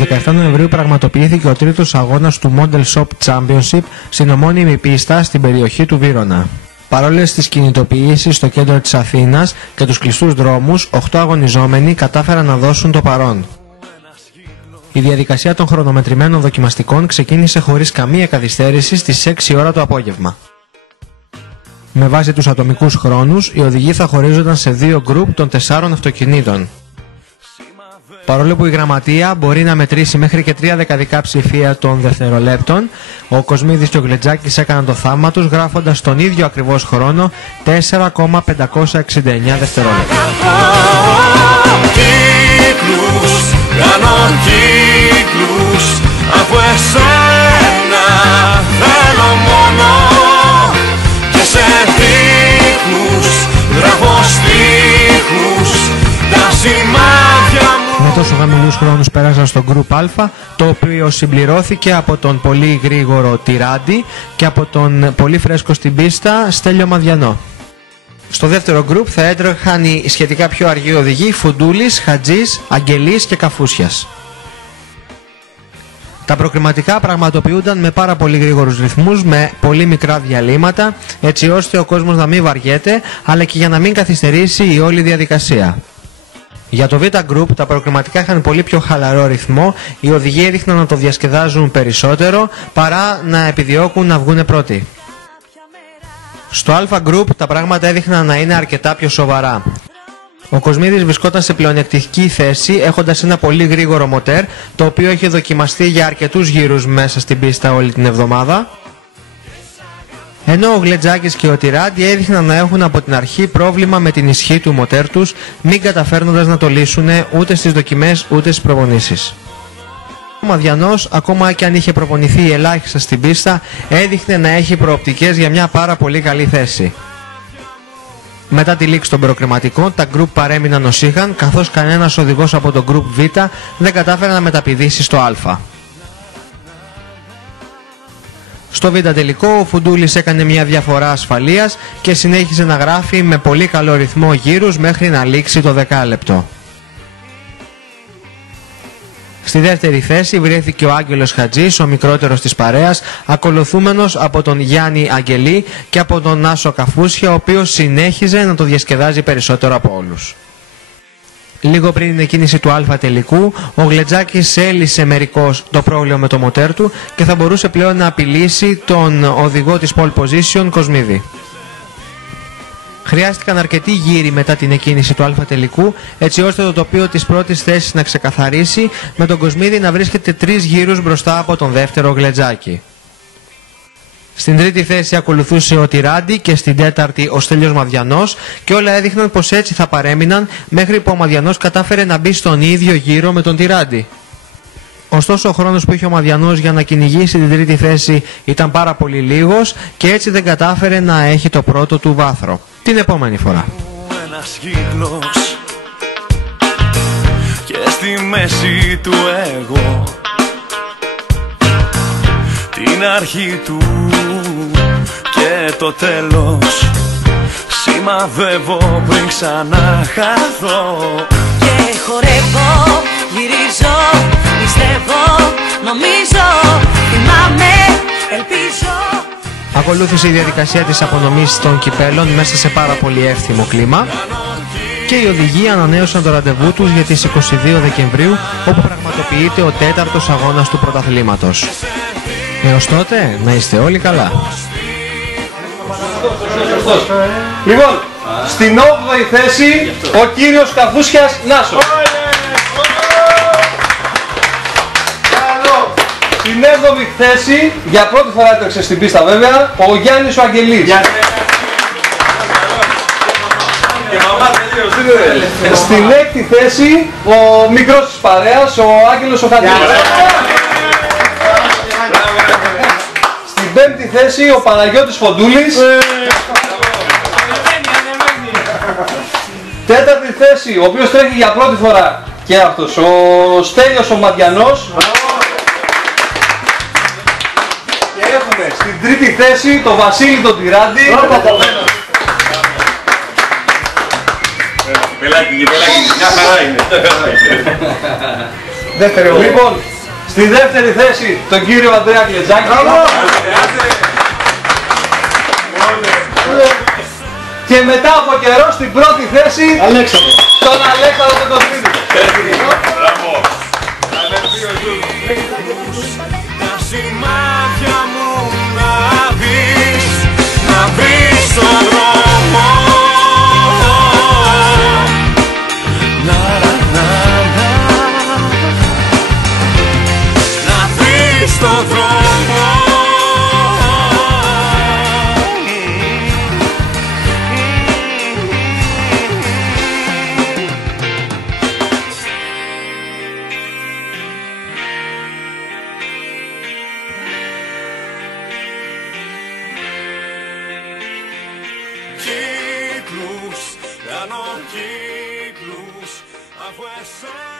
Στις 17 Νοεμβρίου πραγματοποιήθηκε ο τρίτος αγώνας του Model Shop Championship στην ομώνυμη πίστα στην περιοχή του Βύρωνα. Παρόλες τις κινητοποιήσεις στο κέντρο της Αθήνας και τους κλειστούς δρόμους, 8 αγωνιζόμενοι κατάφεραν να δώσουν το παρόν. Η διαδικασία των χρονομετρημένων δοκιμαστικών ξεκίνησε χωρίς καμία καθυστέρηση στις 6 ώρα το απόγευμα. Με βάση τους ατομικούς χρόνους, οι οδηγοί θα χωρίζονταν σε 2 γκρουπ των 4 αυτοκινήτων. Παρόλο που η γραμματεία μπορεί να μετρήσει μέχρι και 3 δεκαδικά ψηφία των δευτερολέπτων, ο Κοσμίδης και ο Γλετζάκης έκαναν το θαύμα τους γράφοντας τον ίδιο ακριβώς χρόνο 4,569 δευτερόλεπτα. Κάνω κύκλους από εσένα, θέλω μόνο και σε δείχνους γράφω στίχους τα σημάδια μου. Με τόσο χαμηλούς χρόνους πέρασαν στο Group Α, το οποίο συμπληρώθηκε από τον πολύ γρήγορο Τιράντι και από τον πολύ φρέσκο στην πίστα Στέλιο Μαδιανό. Στο δεύτερο γκρουπ θα έτρεχαν οι σχετικά πιο αργοί οδηγοί Φουντούλης, Χατζής, Αγγελής και Καφούσιας. Τα προκριματικά πραγματοποιούνταν με πάρα πολύ γρήγορους ρυθμούς, με πολύ μικρά διαλύματα, έτσι ώστε ο κόσμος να μην βαριέται, αλλά και για να μην καθυστερήσει η όλη διαδικασία. Για το Β γκρουπ τα προκριματικά είχαν πολύ πιο χαλαρό ρυθμό, οι οδηγοί έδειχναν να το διασκεδάζουν περισσότερο παρά να επιδιώκουν να βγουν πρώτοι. Στο Α Group τα πράγματα έδειχναν να είναι αρκετά πιο σοβαρά. Ο Κοσμίδης βρισκόταν σε πλεονεκτική θέση έχοντας ένα πολύ γρήγορο μοτέρ, το οποίο είχε δοκιμαστεί για αρκετούς γύρους μέσα στην πίστα όλη την εβδομάδα. Ενώ ο Γλετζάκης και ο Τιράντι έδειχναν να έχουν από την αρχή πρόβλημα με την ισχύ του μοτέρ τους, μην καταφέρνοντας να το λύσουν ούτε στις δοκιμές ούτε στις προπονήσεις. Ο Μαδιανός, ακόμα και αν είχε προπονηθεί ελάχιστα στην πίστα, έδειχνε να έχει προοπτικές για μια πάρα πολύ καλή θέση. Μετά τη λήξη των προκριματικών, τα γκρουπ παρέμειναν ως είχαν, καθώς κανένας οδηγός από το γκρουπ Β δεν κατάφερε να μεταπηδήσει στο Α. Στο Β τελικό, ο Φουντούλης έκανε μια διαφορά ασφαλείας και συνέχισε να γράφει με πολύ καλό ρυθμό γύρους μέχρι να λήξει το 10 λεπτό. Στη δεύτερη θέση βρέθηκε ο Άγγελος Χατζής, ο μικρότερος της παρέας, ακολουθούμενος από τον Γιάννη Αγγελή και από τον Άσο Καφούσια, ο οποίος συνέχιζε να το διασκεδάζει περισσότερο από όλους. Λίγο πριν την εκκίνηση του Α τελικού, ο Γλετζάκης έλυσε μερικώς το πρόβλημα με το μοτέρ του και θα μπορούσε πλέον να απειλήσει τον οδηγό της pole position Κοσμίδη. Χρειάστηκαν αρκετοί γύροι μετά την εκκίνηση του Α τελικού, έτσι ώστε το τοπίο της πρώτης θέσης να ξεκαθαρίσει, με τον Κοσμίδη να βρίσκεται 3 γύρους μπροστά από τον δεύτερο Γλετζάκη. Στην τρίτη θέση ακολουθούσε ο Τιράντι και στην τέταρτη ο Στέλιος Μαδιανός και όλα έδειχναν πως έτσι θα παρέμειναν μέχρι που ο Μαδιανός κατάφερε να μπει στον ίδιο γύρο με τον Τιράντι. Ωστόσο ο χρόνος που είχε ο Μαδιανός για να κυνηγήσει την τρίτη θέση ήταν πάρα πολύ λίγος και έτσι δεν κατάφερε να έχει το πρώτο του βάθρο. Την επόμενη φορά. Ένας κύκλος και στη μέση του εγώ, την αρχή του και το τέλος, σημαδεύω πριν ξαναχαθώ. Και χορεύω, γυρίζω, πιστεύω, νομίζω, θυμάμαι, ελπίζω. Ακολούθησε η διαδικασία της απονομής των κυπέλων μέσα σε πάρα πολύ εύθυμο κλίμα και οι οδηγοί ανανέωσαν το ραντεβού τους για τις 22 Δεκεμβρίου, όπου πραγματοποιείται ο 4ος αγώνας του πρωταθλήματος. Έως τότε, να είστε όλοι καλά. Λοιπόν, στην 8η θέση ο κύριος Καφούσιας Νάσος. Στην 7η θέση, για πρώτη φορά έτρεξε στην πίστα βέβαια, ο Γιάννης ο Αγγελής. Στην 6η θέση, ο μικρός της παρέας, ο Άγγελος ο Χατζής. Στην 5η θέση, ο Παναγιώτης Φοντούλης. 4η θέση, ο οποίος τρέχει για πρώτη φορά και αυτός, ο Στέλιος ο Μαδιανός. Και έχουμε στην 3η θέση το Βασίλη τον Τιράντι. Πελάκι, μια χαρά είναι. Δεύτερο, λοιπόν, Στη δεύτερη θέση τον κύριο Ανδρέα Κλετζάκη. Και μετά από καιρό στην πρώτη θέση τον Αλέξανδρο τον Κοντρίδη. Τα σημάδια μου να βρεις τον δρόμο. Να βρεις τον δρόμο. Κύκλους, κάνω κύκλους, αφού εσένα